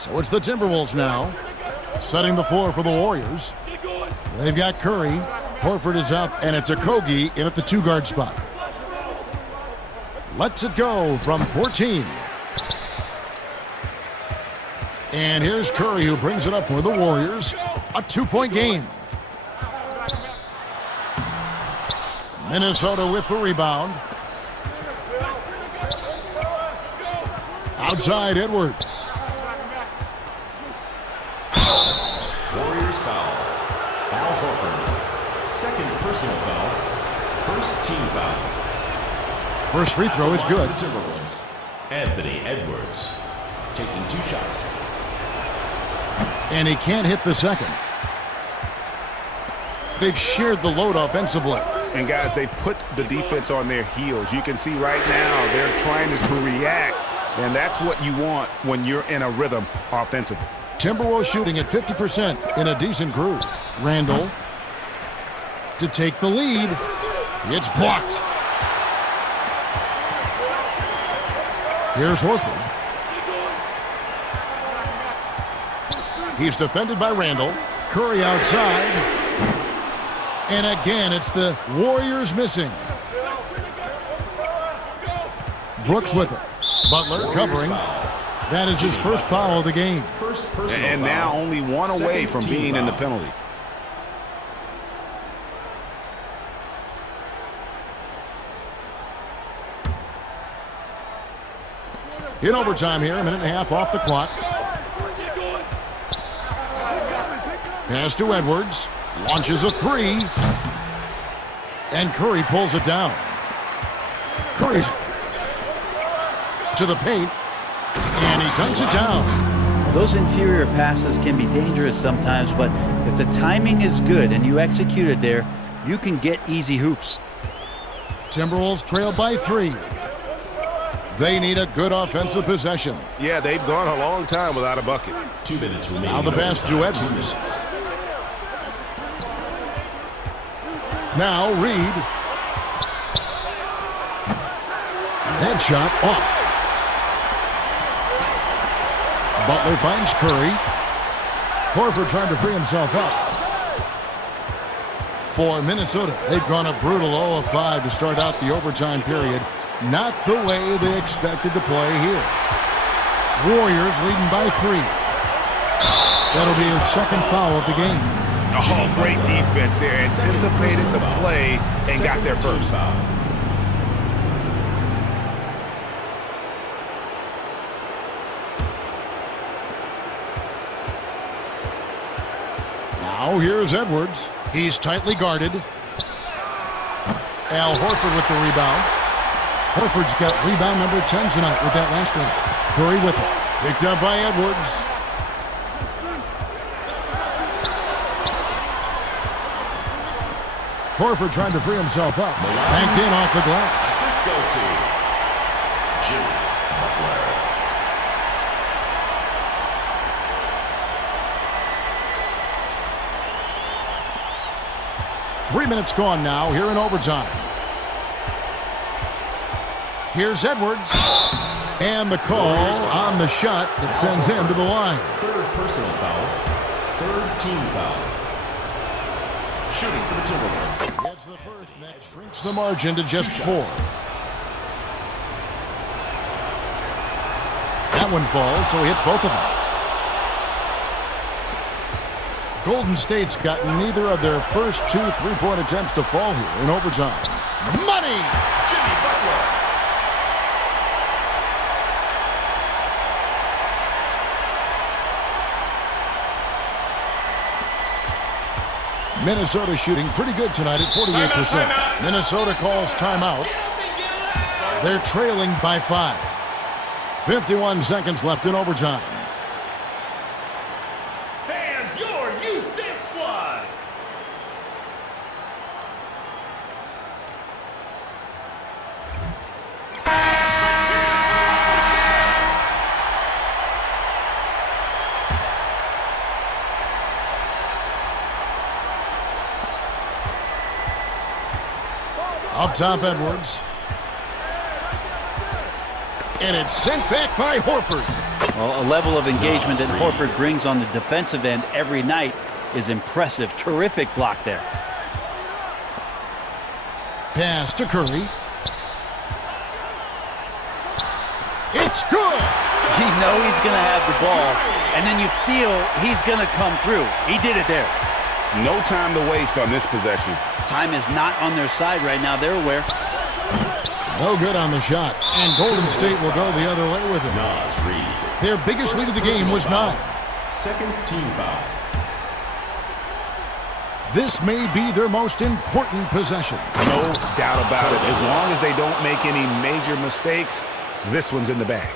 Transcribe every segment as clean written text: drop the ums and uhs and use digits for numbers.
So it's the Timberwolves now, setting the floor for the Warriors. They've got Curry. Horford is out, and it's Okogie in at the two-guard spot. Lets it go from 14. And here's Curry, who brings it up for the Warriors. A two-point game. Minnesota with the rebound. Outside Edwards. Warriors foul. Al Horford. Second personal foul. First team foul. First free throw is good. The Timberwolves. Anthony Edwards taking 2 shots. And he can't hit the second. They've shared the load offensively. And guys, they've put the defense on their heels. You can see right now they're trying to react. And that's what you want when you're in a rhythm offensively. Timberwolves shooting at 50% in a decent groove. Randall to take the lead. It's blocked. Here's Horford. He's defended by Randall. Curry outside. And again, it's the Warriors missing. Brooks with it. Butler covering. That is his first foul of the game. And now only one away from being in the penalty. In overtime here, a minute and a half off the clock. Pass to Edwards. Launches a three. And Curry pulls it down. Curry's to the paint. And he dunks it down. Those interior passes can be dangerous sometimes, but if the timing is good and you execute it there, you can get easy hoops. Timberwolves trail by 3. They need a good offensive possession. Yeah, they've gone a long time without a bucket. 2 minutes remaining. Now the pass to Edwards. Now Reed. Headshot off. Butler finds Curry. Horford trying to free himself up. For Minnesota, they've gone a brutal 0 of 5 to start out the overtime period. Not the way they expected to play here. Warriors leading by 3. That'll be his second foul of the game. Oh, great defense there. Anticipated the play and got there first. Now here's Edwards. He's tightly guarded. Al Horford with the rebound. Horford's got rebound number 10 tonight with that last one. Curry with it. Picked up by Edwards. Horford trying to free himself up. Banked in off the glass. Assist goes to Jimmy Butler. Three minutes gone now here in overtime. Here's Edwards. And the call on the shot that sends him to the line. Third personal foul. Third team foul. Shooting for the Timberwolves. Gets the first, and that shrinks the margin to just 4. That one falls, so he hits both of them. Golden State's got neither of their first 2 3-point attempts to fall here in overtime. Money! Jimmy Butler. Minnesota shooting pretty good tonight at 48%. Minnesota calls timeout. They're trailing by 5. 51 seconds left in overtime. Fans, your youth dance squad. Up top, Edwards. And it's sent back by Horford. Well, a level of engagement that Horford brings on the defensive end every night is impressive. Terrific block there. Pass to Curry. It's good. You know he's going to have the ball, and then you feel he's going to come through. He did it there. No time to waste on this possession. Time is not on their side right now. They're aware. No good on the shot. And Golden State will go the other way with it. Their biggest lead of the game was 9. Second team foul. This may be their most important possession. No doubt about it. As long as they don't make any major mistakes, this one's in the bag.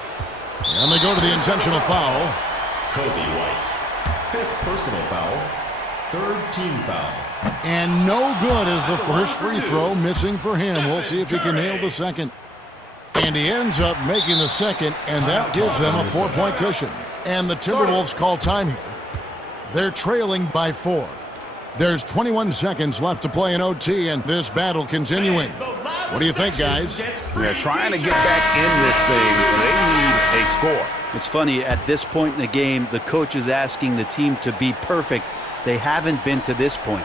And they go to the intentional foul. Kobe White. 5th personal foul. 3rd team foul. And no good as the first free throw missing for him. We'll see if he can nail the second. And he ends up making the second, and that gives them a 4-point cushion. And the Timberwolves call time here. They're trailing by 4. There's 21 seconds left to play in OT, and this battle continuing. What do you think, guys? They're trying to get back in this thing. They need a score. It's funny, at this point in the game, the coach is asking the team to be perfect. They haven't been to this point.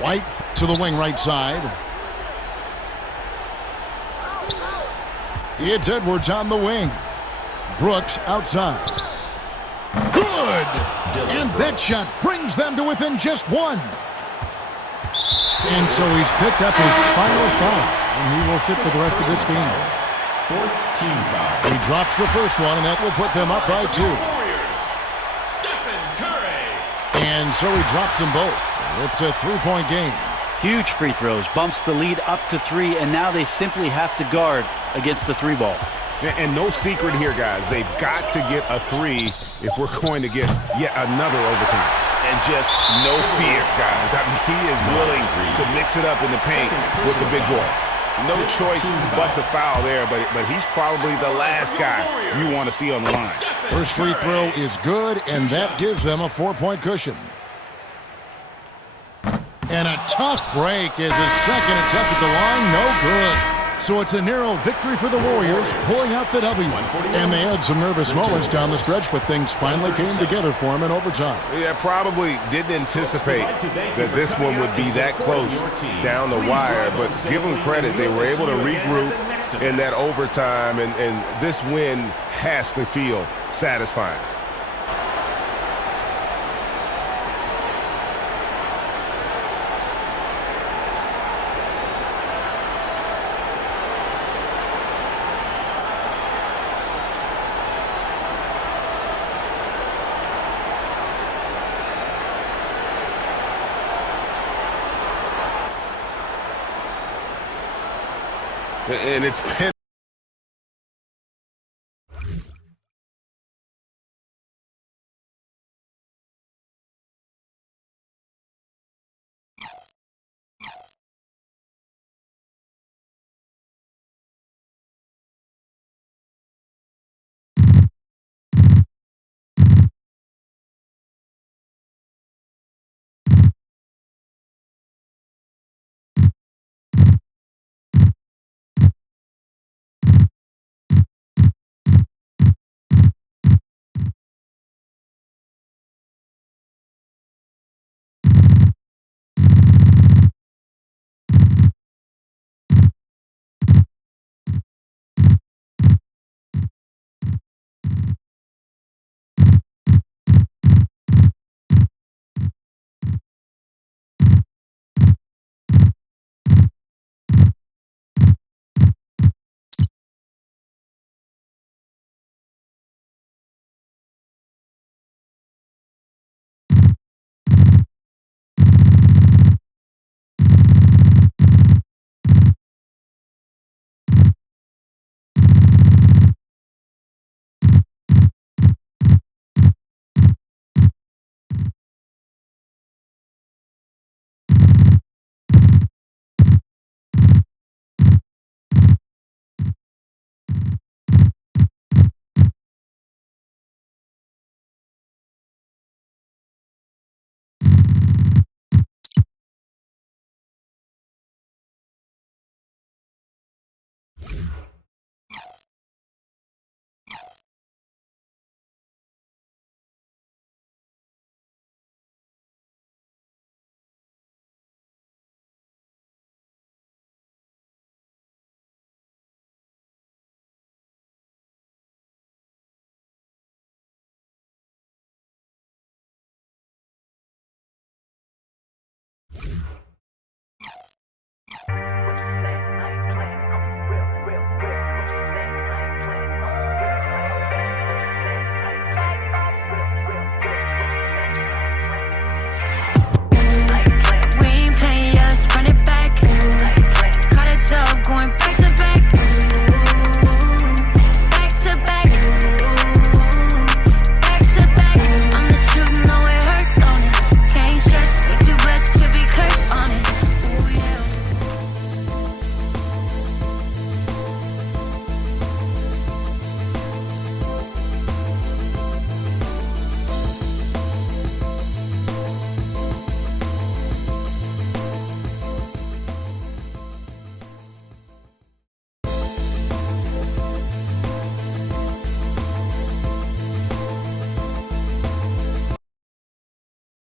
White to the wing right side. It's Edwards on the wing. Brooks outside. Good! And that shot brings them to within just 1. And so he's picked up his final foul, and he will sit for the rest of this game. 4th team foul. He drops the first one, and that will put them up by 2. And so he drops them both. It's a 3-point game. Huge free throws, bumps the lead up to 3, and now they simply have to guard against the 3 ball. And no secret here, guys. They've got to get a 3 if we're going to get yet another overtime. And just no fear, guys. I mean, he is willing to mix it up in the paint with the big boys. No choice but to foul there, but he's probably the last guy you want to see on the line. First free throw is good, and that gives them a 4-point cushion. And a tough break is his second attempt at the line. No good. So it's a narrow victory for the Warriors, pulling out the W. And they had some nervous moments down the stretch, but things finally came together for them in overtime. Yeah, probably didn't anticipate that this one would be that close down the wire, but give them credit. They were able to regroup in that overtime, and this win has to feel satisfying. And it's been